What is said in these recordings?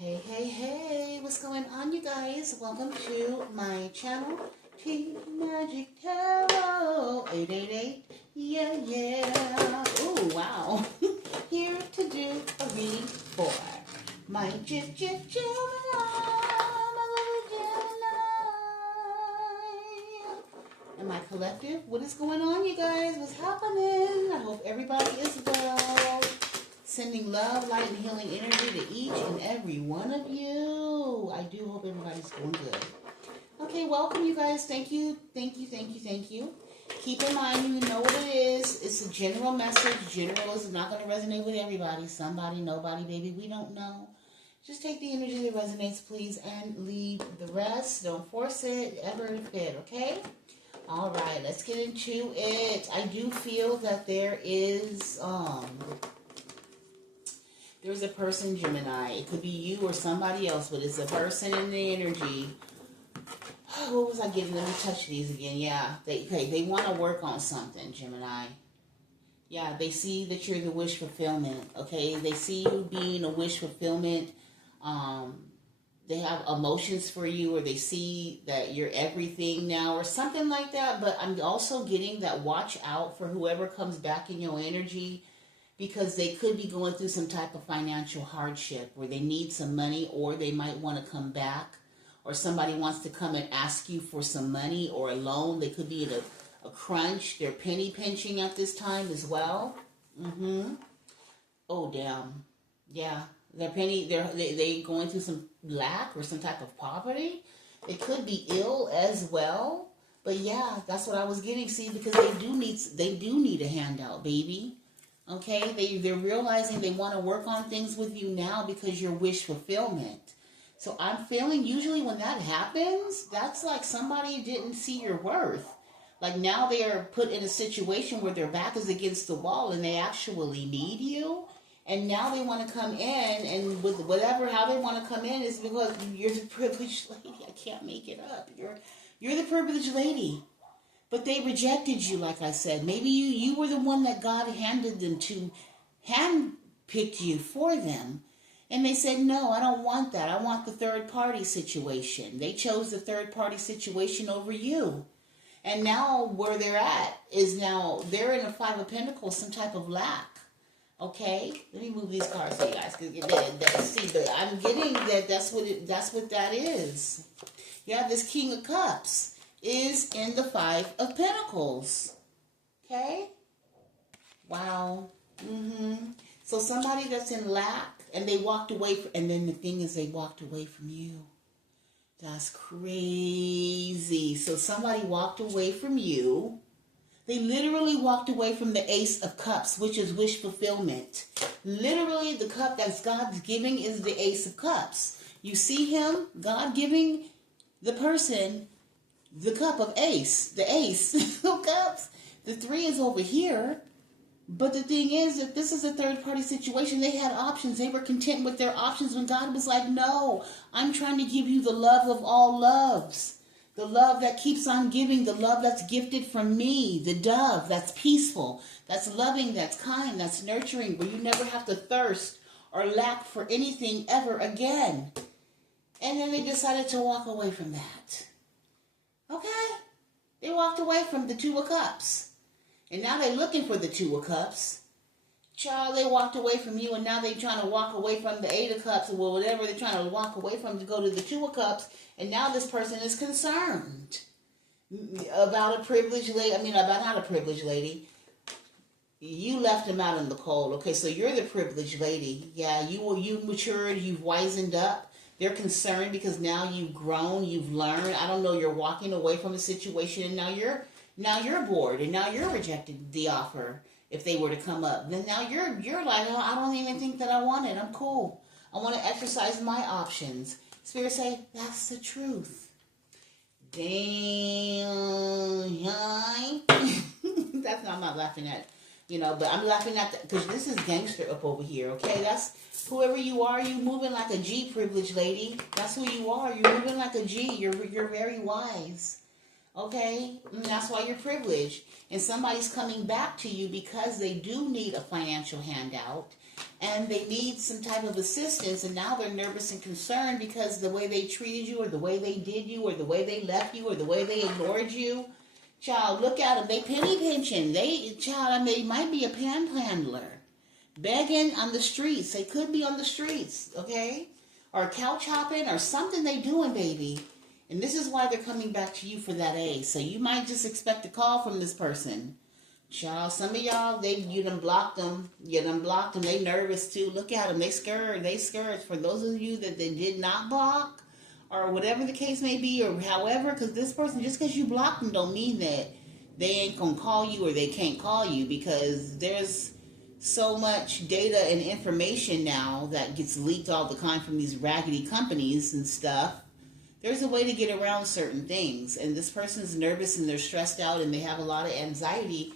Hey, hey, hey, what's going on, you guys? Welcome to my channel, tgirlmagick Tarot 888. Yeah, yeah. Oh, wow. Here to do a reading for my Gemini, my little Gemini. And my collective, what is going on, you guys? What's happening? I hope everybody is well. Sending love, light, and healing energy to each and every one of you. I do hope everybody's doing good. Okay, welcome, you guys. Thank you, thank you, thank you, thank you. Keep in mind, you know what it is. It's a general message. General is not going to resonate with everybody. Somebody, nobody, baby, we don't know. Just take the energy that resonates, please, and leave the rest. Don't force it ever to fit, okay? All right, let's get into it. I do feel that there is... There's a person, Gemini. It could be you or somebody else, but it's a person in the energy. Oh, what was I getting? Let me touch these again. Yeah, they want to work on something, Gemini. Yeah, they see that you're the wish fulfillment, okay? They see you being a wish fulfillment. They have emotions for you, or they see that you're everything now, or something like that. But I'm also getting that watch out for whoever comes back in your energy, because they could be going through some type of financial hardship where they need some money, or they might want to come back, or somebody wants to come and ask you for some money or a loan. They could be in a crunch. They're penny pinching at this time as well. Oh, damn. Yeah. They're going through some lack or some type of poverty. They could be ill as well. But yeah, that's what I was getting. See, because they do need a handout, baby. Okay, they're realizing they want to work on things with you now because your wish fulfillment. So I'm feeling usually when that happens, that's like somebody didn't see your worth. Like now they are put in a situation where their back is against the wall and they actually need you. And now they want to come in, and with how they want to come in is because you're the privileged lady. I can't make it up. You're the privileged lady. But they rejected you, like I said. Maybe you were the one that God handed them to, handpicked you for them. And they said, no, I don't want that. I want the third party situation. They chose the third party situation over you. And now where they're at is now they're in a Five of Pentacles, some type of lack. Okay? Let me move these cards so you guys can get that. See, but I'm getting that that's what that is. You have this King of Cups is in the Five of Pentacles. Okay? Wow. So somebody that's in lack, and they walked away, and then the thing is they walked away from you. That's crazy. So somebody walked away from you. They literally walked away from the Ace of Cups, which is wish fulfillment. Literally, the cup that's God's giving is the Ace of Cups. You see him, God giving the person the cup of ace, the ace of cups. The three is over here. But the thing is that this is a third party situation. They had options. They were content with their options when God was like, no, I'm trying to give you the love of all loves. The love that keeps on giving. The love that's gifted from me. The dove that's peaceful. That's loving. That's kind. That's nurturing. Where you never have to thirst or lack for anything ever again. And then they decided to walk away from that. Okay, they walked away from the Two of Cups. And now they're looking for the Two of Cups. Child, they walked away from you, and now they're trying to walk away from the Eight of Cups, or whatever they're trying to walk away from to go to the Two of Cups. And now this person is concerned about a privileged lady. Not a privileged lady. You left them out in the cold. Okay, so you're the privileged lady. Yeah, you matured, you've wisened up. They're concerned because now you've grown, you've learned. I don't know, you're walking away from a situation, and now you're bored, and now you're rejecting the offer if they were to come up. Then now you're like, oh, I don't even think that I want it. I'm cool. I want to exercise my options. Spirit say, that's the truth. Damn. That's not, I'm not laughing at, but I'm laughing at that because this is gangster up over here, okay? That's whoever you are. You moving like a G, privileged lady. That's who you are. You're moving like a G. You're very wise, okay? And that's why you're privileged. And somebody's coming back to you because they do need a financial handout. and they need some type of assistance, and now they're nervous and concerned because the way they treated you, or the way they did you, or the way they left you, or the way they ignored you. Child, look at them. They penny pinching. They might be a panhandler, begging on the streets. They could be on the streets, okay? Or couch hopping, or something they doing, baby. And this is why they're coming back to you for that A. So you might just expect a call from this person. Child, some of y'all, you done blocked them. You done blocked them. They nervous too. Look at them. They scared. They scared. For those of you that they did not block, or whatever the case may be, or however, because this person, just because you blocked them don't mean that they ain't going to call you or they can't call you, because there's so much data and information now that gets leaked all the time from these raggedy companies and stuff. There's a way to get around certain things, and this person's nervous and they're stressed out and they have a lot of anxiety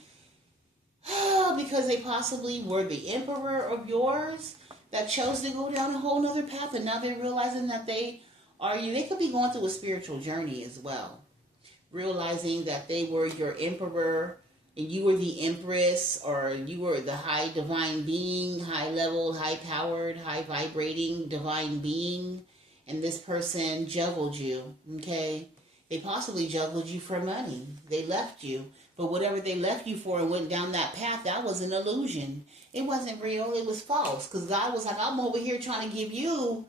because they possibly were the emperor of yours that chose to go down a whole nother path, and now they're realizing that they could be going through a spiritual journey as well, realizing that they were your emperor and you were the empress, or you were the high divine being, high level, high powered, high vibrating divine being, and this person juggled you, okay? They possibly juggled you for money. They left you. But whatever they left you for and went down that path, that was an illusion. It wasn't real. It was false. Because God was like, I'm over here trying to give you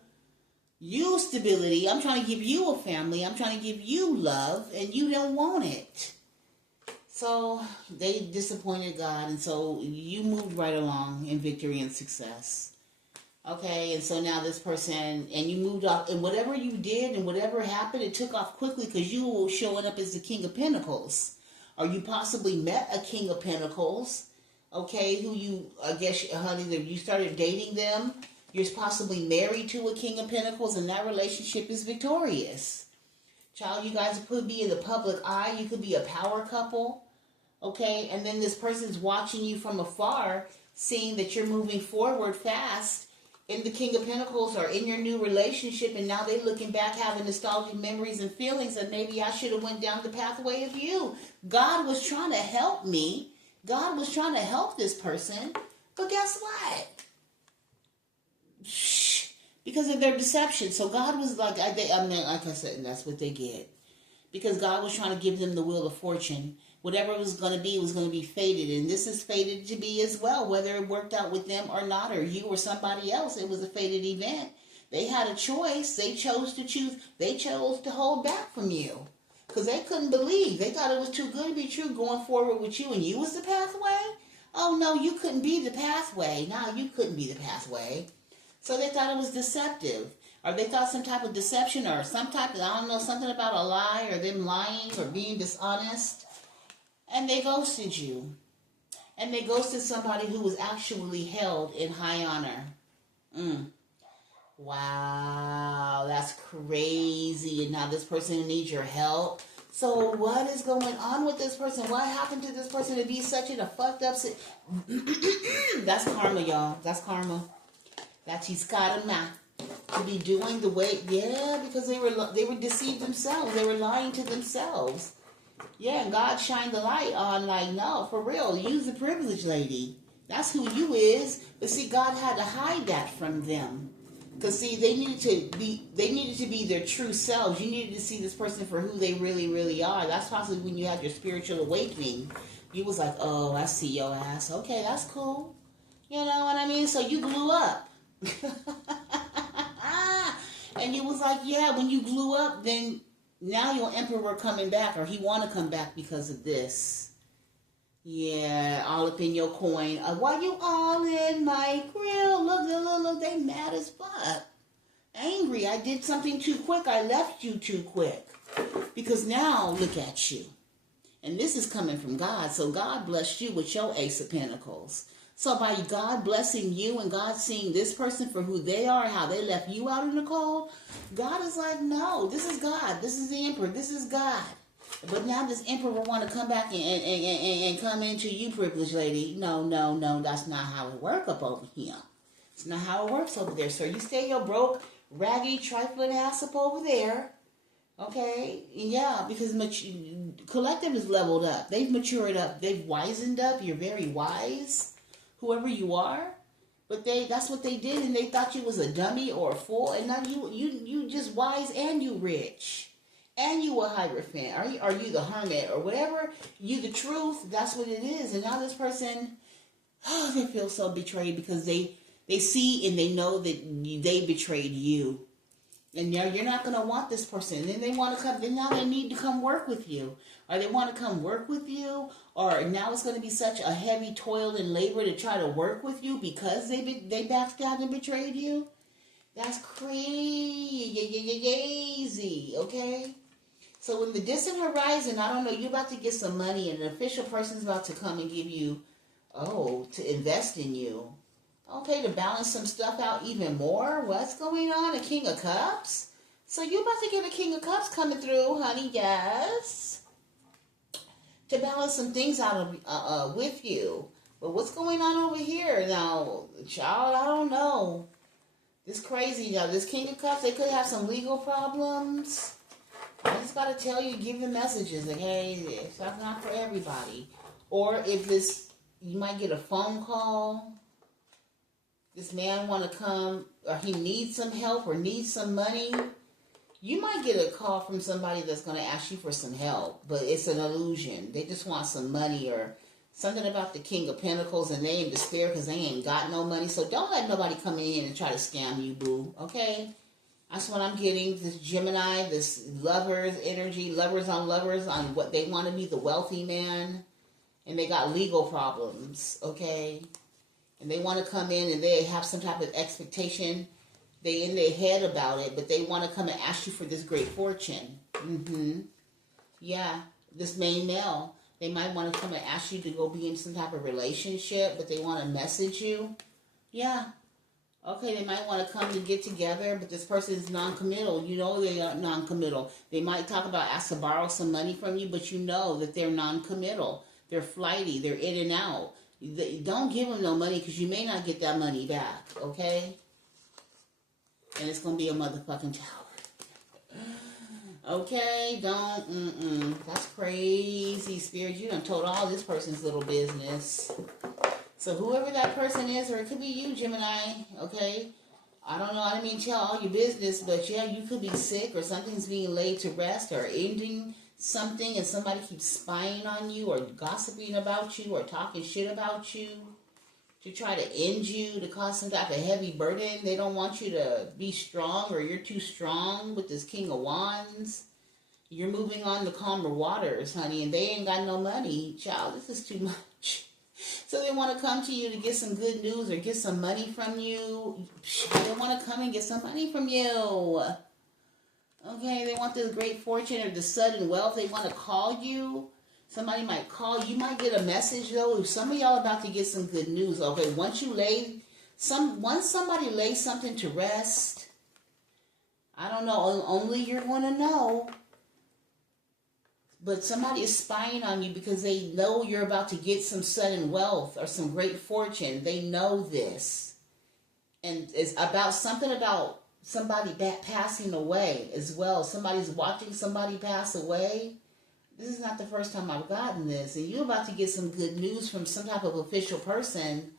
stability. I'm trying to give you a family. I'm trying to give you love. And you don't want it. So they disappointed God. And so you moved right along in victory and success. Okay, and so now this person, and you moved off, and whatever you did and whatever happened, it took off quickly because you were showing up as the King of Pentacles. Or you possibly met a King of Pentacles, okay, who you, I guess, honey, you started dating them. You're possibly married to a King of Pentacles, and that relationship is victorious. Child, you guys could be in the public eye. You could be a power couple, okay, and then this person's watching you from afar, seeing that you're moving forward fast in the King of Pentacles or in your new relationship, and now they're looking back, having nostalgic memories and feelings that maybe I should have went down the pathway of you. God was trying to help me. God was trying to help this person. But guess what? Shh. Because of their deception. So God was like, like I said, and that's what they get. Because God was trying to give them the wheel of fortune. Whatever it was going to be fated. And this is fated to be as well, whether it worked out with them or not, or you or somebody else. It was a fated event. They had a choice. They chose to choose. They chose to hold back from you. Because they couldn't believe. They thought it was too good to be true going forward with you, and you was the pathway? Oh, no, you couldn't be the pathway. No, you couldn't be the pathway. So they thought it was deceptive. Or they thought some type of deception or some type of, I don't know, something about a lie or them lying or being dishonest. And they ghosted you. And they ghosted somebody who was actually held in high honor. Wow, that's crazy. And now this person needs your help. So what is going on with this person? What happened to this person to be such in a fucked up That's karma, y'all. That's karma. That's his karma. To be doing the way, because they were deceived themselves. They were lying to themselves. Yeah, and God shined the light on, like, no, for real, use the privilege, lady. That's who you is. But see, God had to hide that from them. Because see, they needed to be their true selves. You needed to see this person for who they really, really are. That's possibly when you had your spiritual awakening. You was like, oh, I see your ass. Okay, that's cool. You know what I mean? So you blew up. And you was like, yeah, when you blew up, then now your emperor coming back, or he want to come back because of this. Yeah, all up in your coin. Why you all in my grill? Look, they mad as fuck. Angry. I did something too quick. I left you too quick. Because now, look at you. And this is coming from God. So God blessed you with your Ace of Pentacles. So by God blessing you and God seeing this person for who they are, how they left you out in the cold, God is like, no, this is God. This is the Emperor. This is God. But now this Emperor want to come back and come into you, privileged lady. No, that's not how it works up over here. It's not how it works over there, sir. You stay your broke, raggy, trifling ass up over there. Okay? Yeah, because collective is leveled up. They've matured up. They've wisened up. You're very wise. Whoever you are, But that's what they did, and they thought you was a dummy or a fool, and now you just wise and you rich. And you a Hierophant. Are you the hermit or whatever? You the truth, that's what it is. And now this person, oh, they feel so betrayed because they see and they know that they betrayed you. And now you're not going to want this person. And then they want to come, then now they need to come work with you. Or they want to come work with you. Or now it's going to be such a heavy toil and labor to try to work with you because they backstabbed and betrayed you. That's crazy, okay? So in the distant horizon, I don't know, you're about to get some money and an official person's about to come and give you, to invest in you. Okay, to balance some stuff out even more. What's going on? A King of Cups? So you're about to get a King of Cups coming through, honey, yes. To balance some things out with you. But what's going on over here? Now, child, I don't know. This crazy, now, this King of Cups, they could have some legal problems. I just got to tell you, give the messages, like, hey, it's not for everybody. Or if you might get a phone call. This man want to come, or he needs some help, or needs some money. You might get a call from somebody that's going to ask you for some help, but it's an illusion. They just want some money, or something about the King of Pentacles, and they in despair because they ain't got no money. So don't let nobody come in and try to scam you, boo, okay? That's what I'm getting, this Gemini, this lovers energy, lovers on what they want to be the wealthy man, and they got legal problems, okay? And they want to come in and they have some type of expectation. They in their head about it, but they want to come and ask you for this great fortune. Yeah, this main male. They might want to come and ask you to go be in some type of relationship, but they want to message you. Yeah. Okay, they might want to come and get together, but this person is non-committal. You know they are non-committal. They might talk about ask to borrow some money from you, but you know that they're non-committal. They're flighty. They're in and out. Don't give them no money because you may not get that money back, okay? And it's going to be a motherfucking tower. Okay, don't, That's crazy, Spirit. You done told all this person's little business. So whoever that person is, or it could be you, Gemini, okay? I don't know, I didn't mean to tell all your business, but yeah, you could be sick or something's being laid to rest or ending something and somebody keeps spying on you or gossiping about you or talking shit about you to try to end you, to cause some type of heavy burden. They don't want you to be strong or you're too strong with this King of Wands. You're moving on to calmer waters, honey, and they ain't got no money. Child, this is too much. So they want to come to you to get some good news or get some money from you. They want to come and get some money from you. Okay, they want this great fortune or the sudden wealth. They want to call you. Somebody might call. You might get a message, though. Some of y'all about to get some good news. Okay, once somebody lays something to rest, I don't know, only you're going to know. But somebody is spying on you because they know you're about to get some sudden wealth or some great fortune. They know this. And it's about something about somebody passing away as well. Somebody's watching somebody pass away. This is not the first time I've gotten this. And you're about to get some good news from some type of official person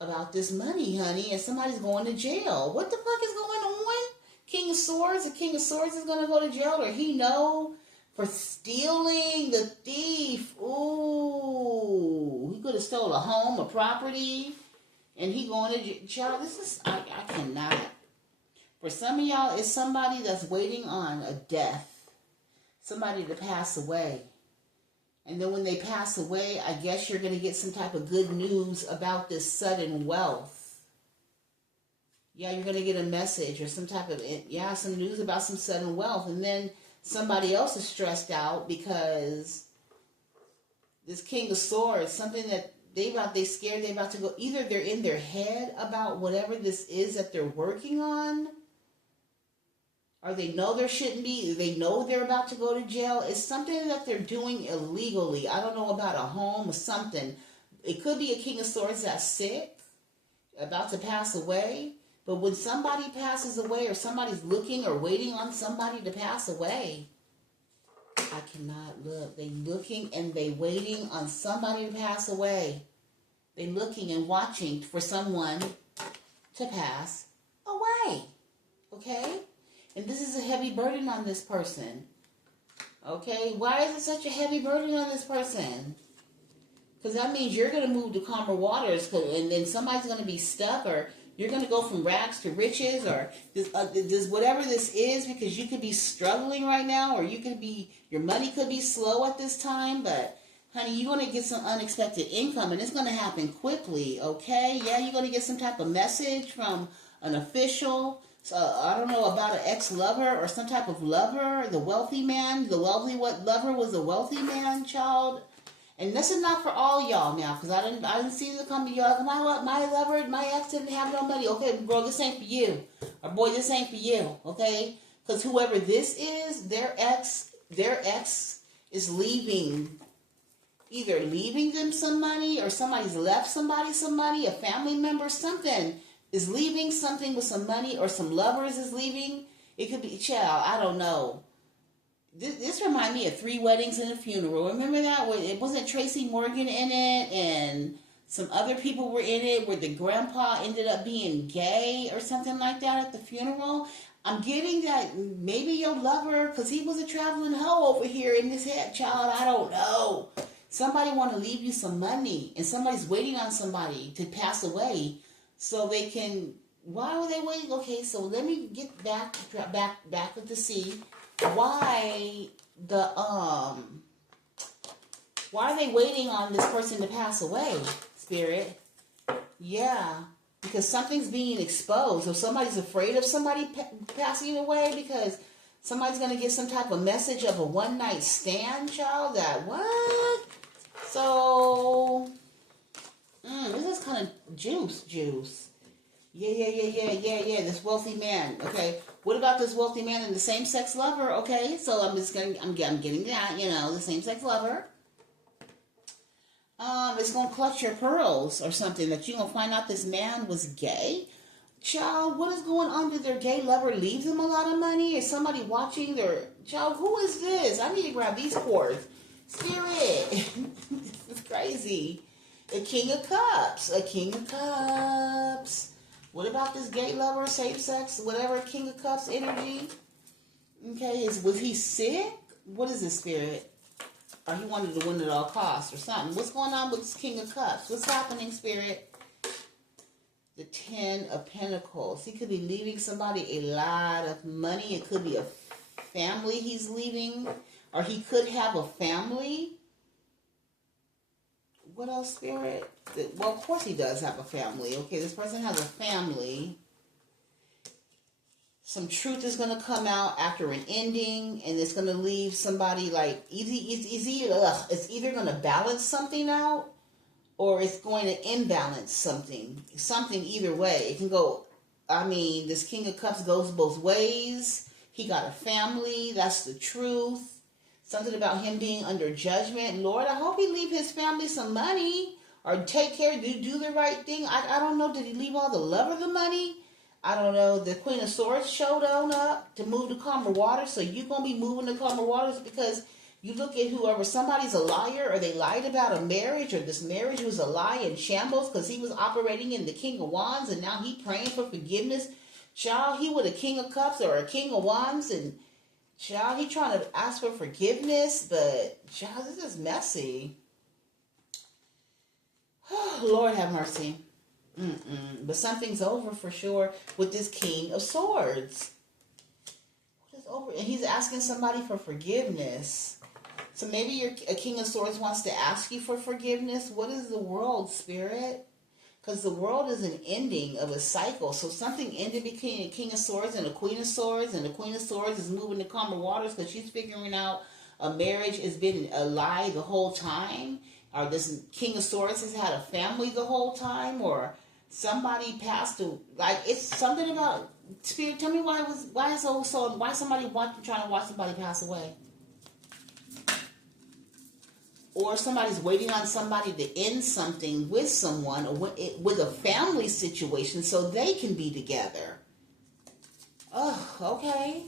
about this money, honey. And somebody's going to jail. What the fuck is going on? King of Swords? The King of Swords is going to go to jail? Or he know for stealing, the thief. Ooh. He could have stole a home, a property. And he going to jail. Child, this is, I cannot. For some of y'all, it's somebody that's waiting on a death. Somebody to pass away. And then when they pass away, I guess you're going to get some type of good news about this sudden wealth. Yeah, you're going to get a message or some type of, some news about some sudden wealth. And then somebody else is stressed out because this King of Swords, something that they scared they about to go, either they're in their head about whatever this is that they're working on, or they know there shouldn't be, they know they're about to go to jail. It's something that they're doing illegally. I don't know about a home or something. It could be a King of Swords that's sick, about to pass away. But when somebody passes away or somebody's looking or waiting on somebody to pass away, I cannot look. They looking and they waiting on somebody to pass away. They're looking and watching for someone to pass away. Okay? And this is a heavy burden on this person. Okay? Why is it such a heavy burden on this person? Because that means you're going to move to calmer waters, and then somebody's going to be stuck, or you're going to go from rags to riches, or this whatever this is, because you could be struggling right now, or your money could be slow at this time, but honey, you're going to get some unexpected income, and it's going to happen quickly, okay? Yeah, you're going to get some type of message from an official, I don't know, about an ex-lover or some type of lover, the wealthy man, lover was a wealthy man, child. And this is not for all y'all now, because I didn't see the come to y'all. My lover, my ex didn't have no money. Okay, girl, this ain't for you. Or boy, this ain't for you. Okay, because whoever this is, their ex is leaving, either leaving them some money, or somebody's left somebody some money. A family member, something is leaving something with some money, or some lovers is leaving. It could be, child, I don't know. This reminds me of 3 Weddings and a Funeral. Remember that? Where it wasn't Tracy Morgan in it, and some other people were in it, where the grandpa ended up being gay or something like that at the funeral. I'm getting that maybe your lover, because he was a traveling hoe over here in this head, child. I don't know. Somebody want to leave you some money, and somebody's waiting on somebody to pass away so they can. Why were they waiting? Okay, so let me get back to see. Why are they waiting on this person to pass away, Spirit? Yeah, because something's being exposed. So somebody's afraid of somebody passing away, because somebody's going to get some type of message of a one-night stand, child. That what? So, this is kind of juice. Yeah. This wealthy man. Okay. What about this wealthy man and the same-sex lover? Okay. So I'm getting that. The same-sex lover. It's gonna clutch your pearls or something, that you're gonna find out this man was gay. Child, what is going on? Did their gay lover leave them a lot of money? Is somebody watching their child? Who is this? I need to grab these cords. Spirit. This is crazy. A King of Cups. What about this gay lover, same sex, whatever, King of Cups energy? Okay, was he sick? What is this, Spirit? Or he wanted to win at all costs or something? What's going on with this King of Cups? What's happening, Spirit? The 10 of Pentacles. He could be leaving somebody a lot of money. It could be a family he's leaving. Or he could have a family. What else, Spirit? Well, of course he does have a family. Okay, this person has a family. Some truth is going to come out after an ending, and it's going to leave somebody like it's either going to balance something out, or it's going to imbalance something. Something either way. It can go. I mean, this King of Cups goes both ways. He got a family. That's the truth. Something about him being under judgment. Lord, I hope he leave his family some money, or take care, do the right thing. I don't know. Did he leave all the lover the money? I don't know. The Queen of Swords showed on up to move to calmer waters. So you're going to be moving to calmer waters, because you look at whoever, somebody's a liar, or they lied about a marriage, or this marriage was a lie in shambles, because he was operating in the King of Wands, and now he praying for forgiveness. Child, he with a King of Cups or a King of Wands, and child, he trying to ask for forgiveness, but child, this is messy. Lord have mercy. But something's over for sure with this King of Swords. What is over? And he's asking somebody for forgiveness. So maybe a King of Swords wants to ask you for forgiveness. What is the world, Spirit? Because the world is an ending of a cycle. So something ended between a King of Swords and a Queen of Swords. And the Queen of Swords is moving to calmer waters, because she's figuring out a marriage has been a lie the whole time. Or this King of Swords has had a family the whole time. Or somebody passed to, like, it's something about, Spirit, tell me why somebody trying to watch somebody pass away. Or somebody's waiting on somebody to end something with someone, or with a family situation, so they can be together. Oh, okay.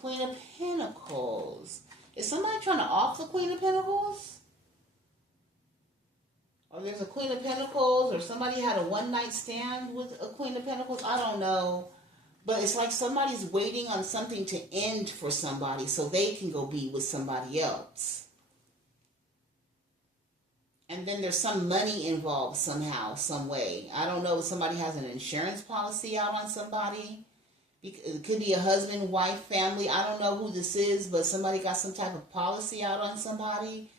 Queen of Pentacles. Is somebody trying to off the Queen of Pentacles? Or there's a Queen of Pentacles, or somebody had a one-night stand with a Queen of Pentacles. I don't know. But it's like somebody's waiting on something to end for somebody so they can go be with somebody else. And then there's some money involved somehow, some way. I don't know if somebody has an insurance policy out on somebody. It could be a husband, wife, family. I don't know who this is, but somebody got some type of policy out on somebody.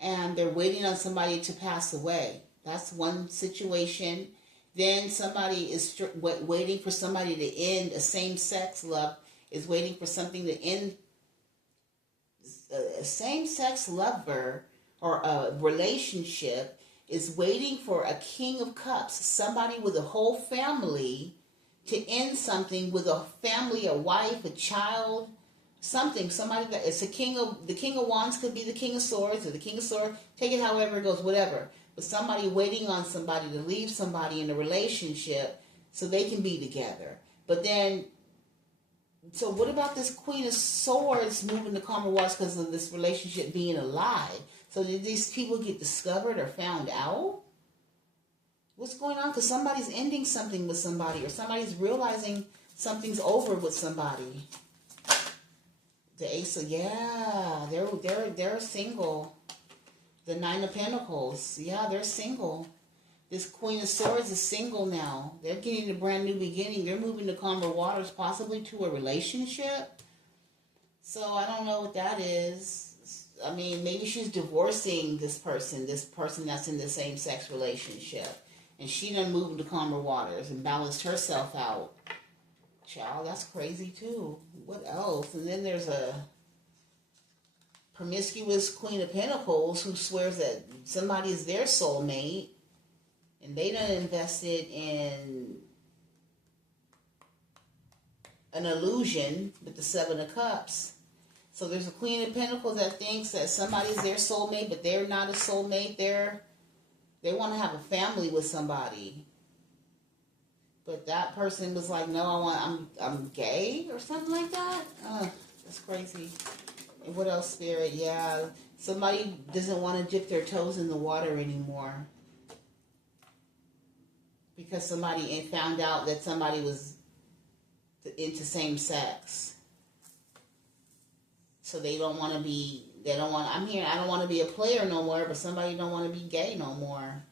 And they're waiting on somebody to pass away. That's one situation. Then somebody is waiting for somebody to end a same-sex love, is waiting for something to end. A same-sex lover or a relationship is waiting for a King of Cups, somebody with a whole family, to end something with a family, a wife, a child, something. Somebody that it's the King of Wands could be the King of Swords or the King of Swords. Take it however it goes, whatever. But somebody waiting on somebody to leave somebody in a relationship so they can be together. But then, so what about this Queen of Swords moving to calmer waters because of this relationship being a lie? So did these people get discovered or found out? What's going on? Because somebody's ending something with somebody, or somebody's realizing something's over with somebody. The Ace of, yeah, they're single. The Nine of Pentacles, yeah, they're single. This Queen of Swords is single now. They're getting a brand new beginning. They're moving to calmer waters, possibly to a relationship. So I don't know what that is. I mean, maybe she's divorcing this person that's in the same-sex relationship. And she done moved to calmer waters and balanced herself out. Child, that's crazy too. What else? And then there's a promiscuous Queen of Pentacles who swears that somebody is their soulmate, and they done invested in an illusion with the Seven of Cups. So there's a Queen of Pentacles that thinks that somebody's their soulmate, but they're not a soulmate. They want to have a family with somebody. But that person was like, no, I'm gay or something like that. That's crazy. And what else, Spirit? Yeah, somebody doesn't want to dip their toes in the water anymore because somebody found out that somebody was into same sex. So they don't want to be. I don't want to be a player no more. But somebody don't want to be gay no more.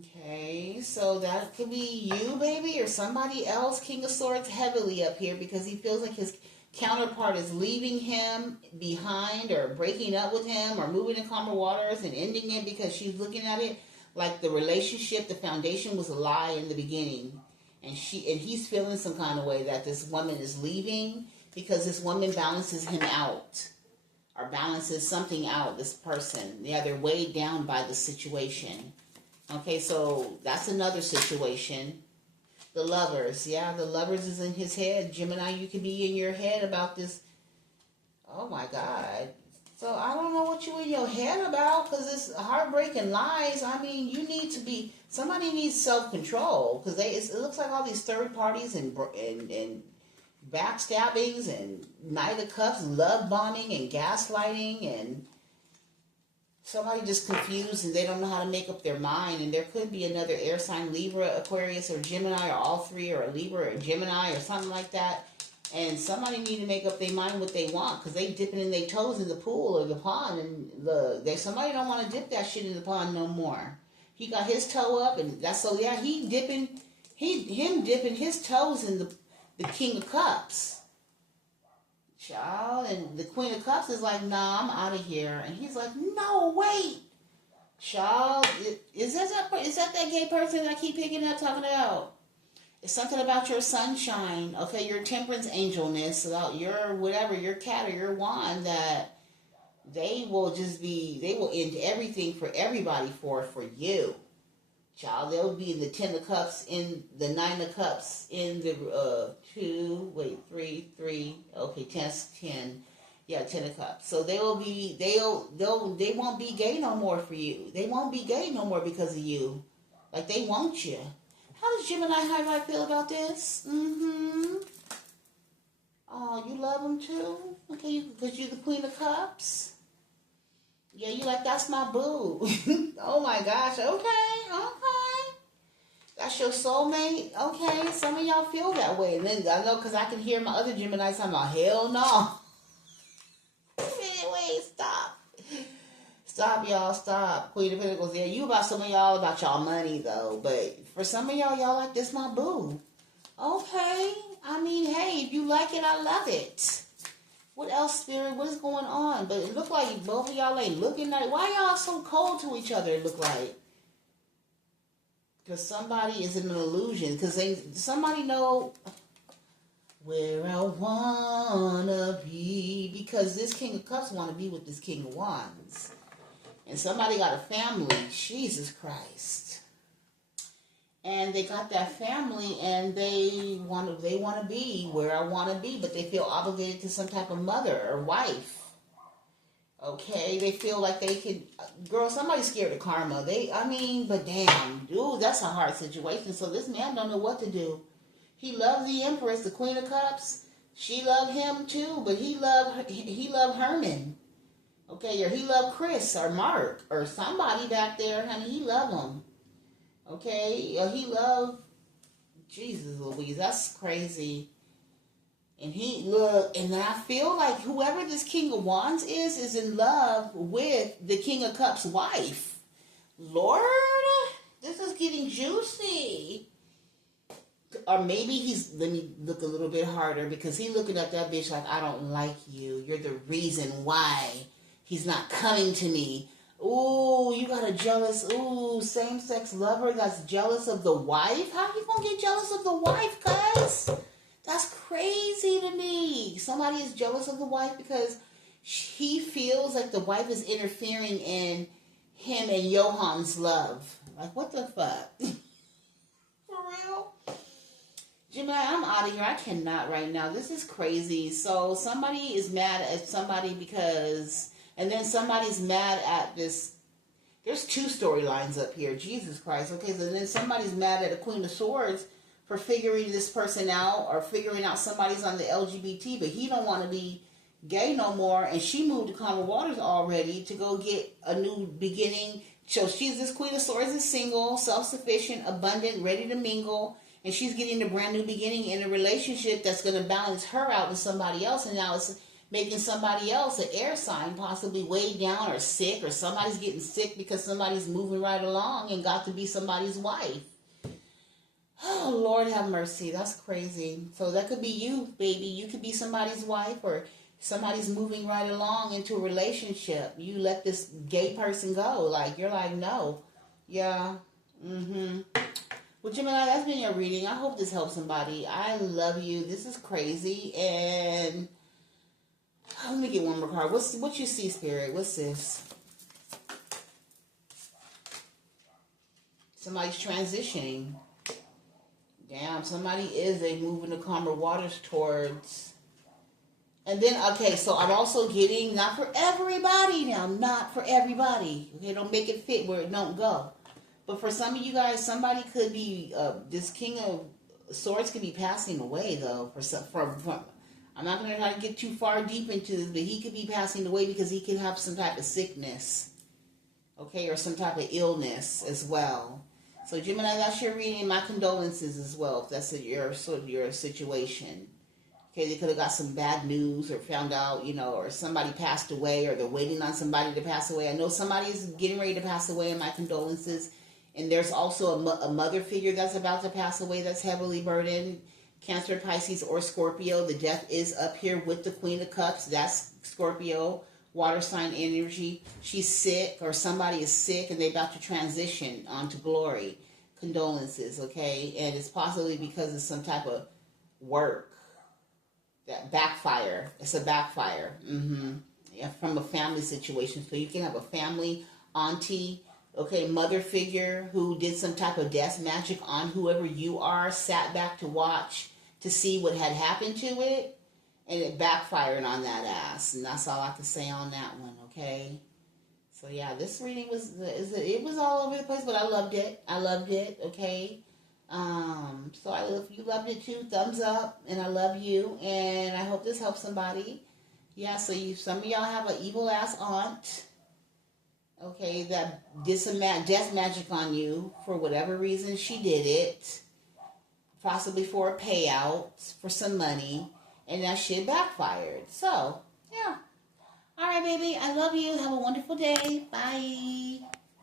Okay, so that could be you, baby, or somebody else. King of Swords heavily up here because he feels like his counterpart is leaving him behind or breaking up with him or moving to calmer waters and ending it because she's looking at it like the relationship, the foundation was a lie in the beginning. And he's feeling some kind of way that this woman is leaving because this woman balances him out or balances something out, this person. Yeah, they're weighed down by the situation. Okay, so that's another situation. The Lovers. Yeah, the Lovers is in his head. Gemini, you could be in your head about this. Oh, my God. So I don't know what you in your head about because it's heartbreaking lies. I mean, you need to be... Somebody needs self-control because it looks like all these third parties and backstabbings and Knight of Cups, love bombing and gaslighting and... Somebody just confused and they don't know how to make up their mind. And there could be another air sign, Libra, Aquarius, or Gemini, or all three, or a Libra, or a Gemini, or something like that. And somebody need to make up their mind what they want because they dipping in their toes in the pool or the pond. And somebody don't want to dip that shit in the pond no more. He got his toe up and that's so, yeah, him dipping his toes in the King of Cups. Child, and the Queen of Cups is like, nah, I'm out of here. And he's like, no, wait. Child, is that gay person I keep picking up talking about? It's something about your sunshine, okay, your temperance angelness, about your whatever, your cat or your wand, that they will end everything for everybody for you. Child, they'll be in the 10 of Cups, in the 9 of Cups, in the 10. Yeah, 10 of Cups. So they won't be gay no more for you. They won't be gay no more because of you. Like, they want you. How does Gemini High feel about this? Oh, you love him too? Okay, because you're the Queen of Cups? Yeah, you like, that's my boo. Oh my gosh. Okay. Okay. That's your soulmate. Okay. Some of y'all feel that way. And then I know because I can hear my other Geminis talking about, hell no. Wait, stop. Stop, y'all. Stop. Queen of Pentacles. Yeah, you about some of y'all about y'all money, though. But for some of y'all like, this my boo. Okay. I mean, hey, if you like it, I love it. What else, Spirit? What is going on? But it look like both of y'all ain't looking at it. Why y'all so cold to each other, it look like? Because somebody is in an illusion. Because somebody know where I wanna be. Because this King of Cups want to be with this King of Wands. And somebody got a family. Jesus Christ. And they got that family, and they want to be where I want to be, but they feel obligated to some type of mother or wife. Okay, they feel like they could. Girl, somebody's scared of karma. But damn, dude, that's a hard situation. So this man don't know what to do. He loved the Empress, the Queen of Cups. She loved him too, but he loved Herman. Okay, or he loved Chris or Mark or somebody back there, honey. He loved him. Okay, he loved Jesus Louise. That's crazy. And and I feel like whoever this King of Wands is in love with the King of Cups wife. Lord, this is getting juicy. Or maybe let me look a little bit harder, because he's looking at that bitch like, I don't like you. You're the reason why he's not coming to me. Ooh, you got a jealous, same-sex lover that's jealous of the wife? How you gonna get jealous of the wife, cuz? That's crazy to me. Somebody is jealous of the wife because he feels like the wife is interfering in him and Johan's love. Like, what the fuck? For real? Gemini, I'm out of here. I cannot right now. This is crazy. So somebody is mad at somebody because... And then somebody's mad at this. There's two storylines up here. Jesus Christ. Okay, so then somebody's mad at a Queen of Swords for figuring this person out, or figuring out somebody's on the LGBT, but he don't want to be gay no more. And she moved to calmer waters already to go get a new beginning. So this Queen of Swords is single, self-sufficient, abundant, ready to mingle. And she's getting a brand new beginning in a relationship that's going to balance her out with somebody else. And now it's making somebody else, an air sign, possibly weighed down or sick, or somebody's getting sick because somebody's moving right along and got to be somebody's wife. Oh, Lord have mercy. That's crazy. So that could be you, baby. You could be somebody's wife, or somebody's moving right along into a relationship. You let this gay person go. Like, you're like, no. Yeah. Well, Gemini, that's been your reading. I hope this helps somebody. I love you. This is crazy. And... let me get one more card. What you see, Spirit? What's this? Somebody's transitioning. Damn, somebody is moving to calmer waters towards. And then, okay, so I'm also getting, not for everybody now, not for everybody. Okay, don't make it fit where it don't go. But for some of you guys, somebody could be, this King of Swords could be passing away, though, I'm not going to try to get too far deep into this, but he could be passing away because he could have some type of sickness, okay, or some type of illness as well. So, Gemini, that's your reading. My condolences as well, if that's your situation. Okay, they could have got some bad news or found out, or somebody passed away, or they're waiting on somebody to pass away. I know somebody is getting ready to pass away, and my condolences. And there's also a mother figure that's about to pass away that's heavily burdened. Cancer, Pisces, or Scorpio. The death is up here with the Queen of Cups. That's Scorpio, water sign energy. She's sick, or somebody is sick, and they're about to transition onto glory. Condolences, okay? And it's possibly because of some type of work that backfire. It's a backfire. Yeah, from a family situation. So you can have a family, auntie, okay, mother figure who did some type of death magic on whoever you are, sat back to watch to see what had happened to it, and it backfired on that ass. And that's all I can say on that one, okay? So yeah, this reading was all over the place, but I loved it. Okay? So if you loved it too, thumbs up, and I love you, and I hope this helps somebody. Yeah, so some of y'all have an evil ass aunt. okay, that did some death magic on you for whatever reason she did it, possibly for a payout for some money, and that shit backfired. So, yeah. All right, baby. I love you. Have a wonderful day. Bye.